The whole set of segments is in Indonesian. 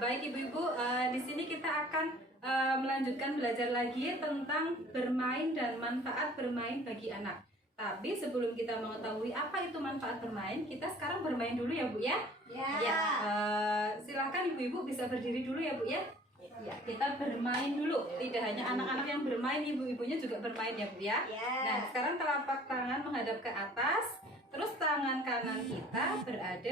Baik ibu-ibu, di sini kita akan melanjutkan belajar lagi tentang bermain dan manfaat bermain bagi anak. Tapi sebelum kita mengetahui apa itu manfaat bermain, kita sekarang bermain dulu ya Bu ya. Ya. Silakan ibu-ibu bisa berdiri dulu ya Bu ya. Ya, kita bermain dulu. Tidak hanya anak-anak yang bermain, ibu-ibunya juga bermain ya Bu ya. Nah, sekarang telapak tangan menghadap ke atas, terus tangan kanan kita berada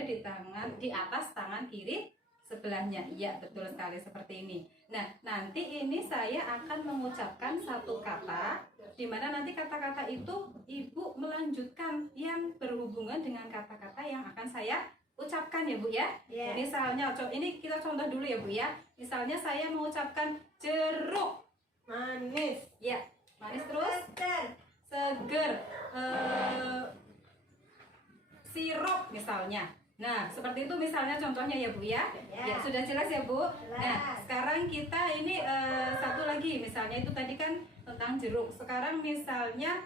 di atas tangan kiri sebelahnya. Iya, betul sekali seperti ini. Nah, nanti ini saya akan mengucapkan satu kata, di mana nanti kata-kata itu ibu melanjutkan yang berhubungan dengan kata-kata yang akan saya ucapkan ya Bu ya. Misalnya, ini kita contoh dulu ya Bu ya. Misalnya saya mengucapkan jeruk. Manis. Ya, manis terus. Seger. Sirup misalnya. Nah, seperti itu misalnya contohnya ya Bu ya. Ya, sudah jelas ya Bu. Nah, sekarang kita ini satu lagi, misalnya itu tadi kan tentang jeruk. Sekarang misalnya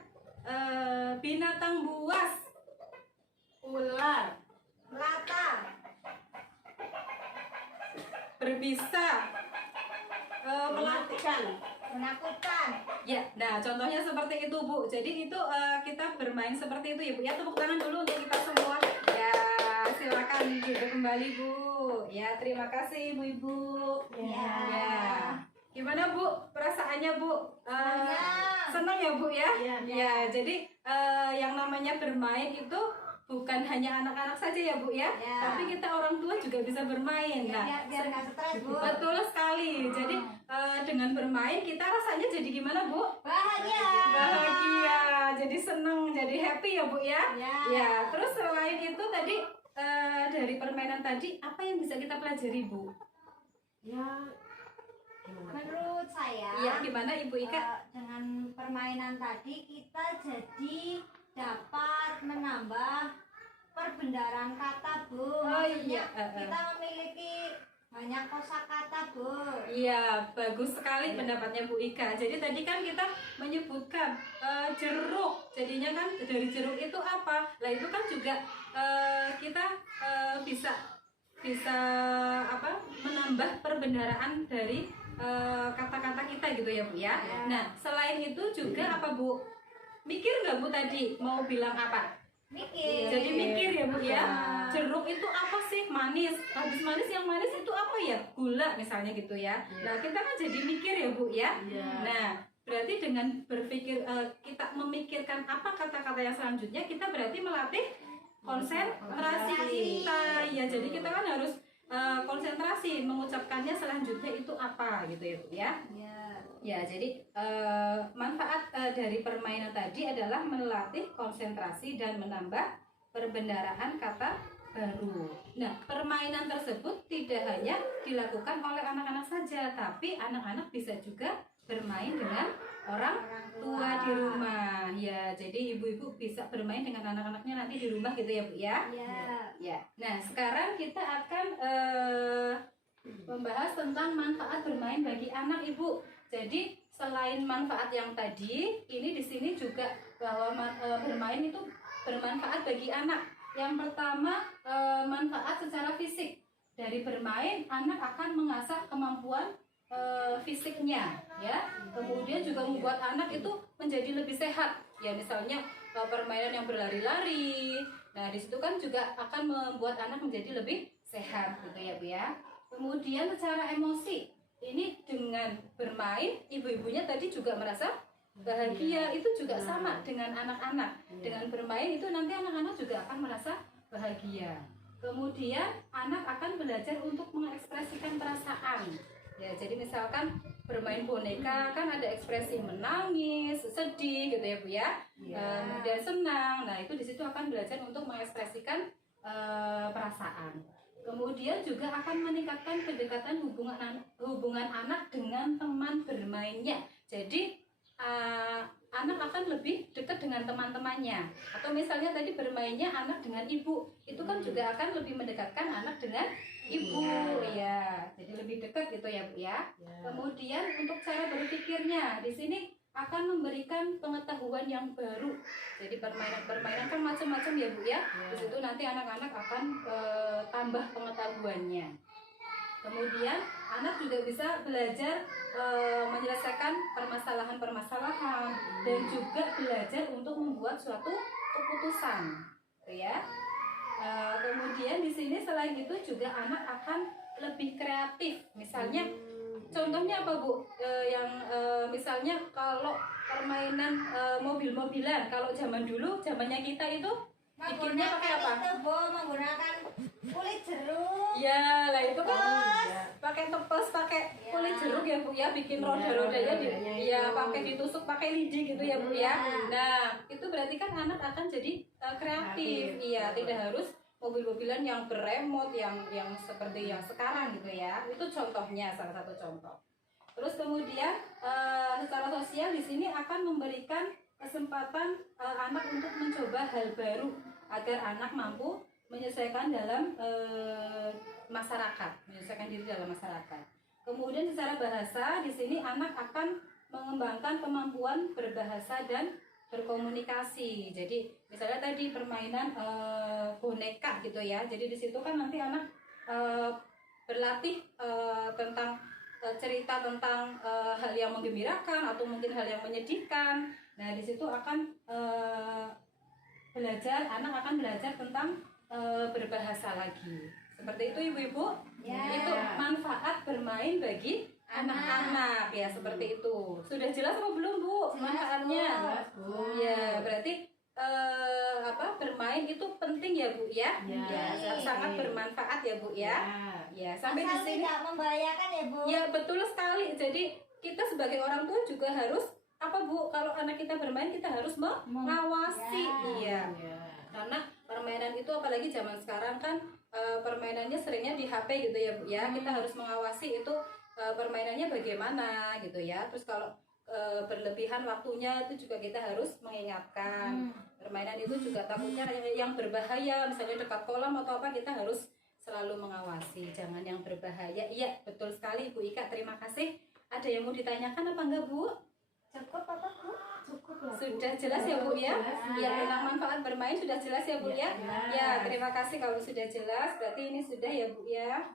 binatang buas. Ular. Melata. Berbisa. Menakutkan. Ya, nah contohnya seperti itu Bu. Jadi itu kita bermain seperti itu ya Bu ya. Tepuk tangan dulu untuk kita semua. Ya, silakan duduk kembali Bu. Ya, terima kasih ibu-ibu. Ya. Gimana Bu perasaannya Bu? Senang ya Bu ya? Ya, jadi yang namanya bermain itu bukan hanya anak-anak saja ya Bu ya, tapi kita orang tua juga bisa bermain. Nah, biar nggak stres Bu. betul sekali. Jadi dengan bermain kita rasanya jadi gimana Bu? Bahagia, jadi senang, jadi happy ya Bu ya. Ya, terus selain itu tadi dari permainan tadi apa yang bisa kita pelajari Bu? Ya, Menurut saya, Iya, gimana Ibu Ika? dengan permainan tadi kita jadi dapat menambah perbendaharaan kata Bu. Oh iya, Kita memiliki banyak kosakata Bu. Iya, bagus sekali pendapatnya Bu Ika. Jadi tadi kan kita menyebutkan jeruk. Jadinya kan dari jeruk itu apa? Lah itu kan juga kita bisa apa? Menambah perbendaharaan dari kata-kata kita gitu ya Bu ya. Nah, selain itu juga apa Bu? Mikir nggak Bu tadi mau bilang apa? Mikir. Jadi mikir ya Bu ya. Jeruk itu apa sih? Manis. Habis manis yang manis itu apa ya? Gula misalnya gitu ya. Nah, kita kan jadi mikir ya Bu ya. Nah, berarti dengan berpikir kita memikirkan apa kata-kata yang selanjutnya, kita berarti melatih konsentrasi kita. Ya, jadi kita kan harus konsentrasi mengucapkannya selanjutnya itu apa gitu ya Bu ya. Ya, jadi manfaat dari permainan tadi adalah melatih konsentrasi dan menambah perbendaharaan kata baru. Nah, permainan tersebut tidak hanya dilakukan oleh anak-anak saja, tapi anak-anak bisa juga bermain dengan orang tua di rumah. Ya, jadi ibu-ibu bisa bermain dengan anak-anaknya nanti di rumah gitu ya Bu ya. Ya. Nah, sekarang kita akan membahas tentang manfaat bermain bagi anak Ibu. Jadi selain manfaat yang tadi, ini di sini juga bahwa bermain itu bermanfaat bagi anak. Yang pertama, manfaat secara fisik. Dari bermain, anak akan mengasah kemampuan fisiknya, ya. Kemudian juga membuat anak itu menjadi lebih sehat. Ya, misalnya permainan yang berlari-lari. Nah, di situ kan juga akan membuat anak menjadi lebih sehat, gitu ya Bu ya. Kemudian secara emosi. Ini dengan bermain, ibu-ibunya tadi juga merasa bahagia. Itu juga sama dengan anak-anak. Dengan bermain itu nanti anak-anak juga akan merasa bahagia. Kemudian anak akan belajar untuk mengekspresikan perasaan. Ya, jadi misalkan bermain boneka kan ada ekspresi menangis, sedih gitu ya Bu ya. Kemudian senang. Nah, itu di situ akan belajar untuk mengekspresikan perasaan. Kemudian juga akan meningkatkan kedekatan hubungan anak dengan teman bermainnya. Jadi anak akan lebih dekat dengan teman-temannya. Atau misalnya tadi bermainnya anak dengan ibu, itu kan juga akan lebih mendekatkan anak dengan ibu. Ya, jadi lebih dekat gitu ya Bu ya. Kemudian untuk cara berpikirnya, di sini akan memberikan pengetahuan yang baru. Jadi permainan-permainan kan macam-macam ya Bu ya. Di situ nanti anak-anak akan tambah pengetahuannya. Kemudian anak juga bisa belajar menyelesaikan permasalahan-permasalahan dan juga belajar untuk membuat suatu keputusan, gitu ya. Kemudian di sini selain itu juga anak akan lebih kreatif. Misalnya, contohnya apa Bu? Misalnya kalau permainan mobil-mobilan, kalau zaman dulu, zamannya kita itu bikinnya pakai apa? Itu Bu, menggunakan kulit jeruk. Ya, lah itu kan pakai tepes, pakai kulit jeruk ya Bu ya, bikin roda-rodanya pakai ditusuk pakai lidi gitu ya Bu ya. Nah, itu berarti kan anak akan jadi kreatif. Iya, tidak harus mobil-mobilan yang beremot yang seperti yang sekarang gitu ya. Itu contohnya, salah satu contoh. Terus kemudian secara sosial di sini akan memberikan kesempatan anak untuk mencoba hal baru agar anak mampu menyesuaikan dalam masyarakat, menyesuaikan diri dalam masyarakat. Kemudian secara bahasa di sini anak akan mengembangkan kemampuan berbahasa dan berkomunikasi. Jadi misalnya tadi permainan boneka gitu ya. Jadi di situ kan nanti anak berlatih tentang cerita tentang hal yang menggembirakan atau mungkin hal yang menyedihkan. Nah di situ akan anak akan belajar tentang berbahasa lagi. Seperti itu ibu-ibu. Ya. Itu manfaat bermain bagi anak-anak ya, seperti itu. Sudah jelas apa belum Bu manfaatnya? Jelas, Bu. Ya berarti bermain itu penting ya Bu ya. Ya, sangat bermanfaat ya Bu ya. Ya sampai di Asal sini. tidak membahayakan ya Bu. Ya betul sekali. Jadi kita sebagai orang tua juga harus apa Bu? Kalau anak kita bermain kita harus mengawasi. Ya. Iya. Karena permainan itu apalagi zaman sekarang kan permainannya seringnya di HP gitu ya Bu ya. Kita harus mengawasi itu permainannya bagaimana gitu ya. Terus kalau berlebihan waktunya itu juga kita harus mengingatkan. Permainan itu juga takutnya yang berbahaya, misalnya dekat kolam atau apa, kita harus selalu mengawasi, jangan yang berbahaya. Iya betul sekali Bu Ika, terima kasih. Ada yang mau ditanyakan apa enggak Bu? Cukup apa Bu? Cukup ya, Bu. Sudah jelas ya Bu ya? Jelas, Ya tentang manfaat bermain sudah jelas ya Bu ya? Ya terima kasih kalau sudah jelas, berarti ini sudah ya Bu ya.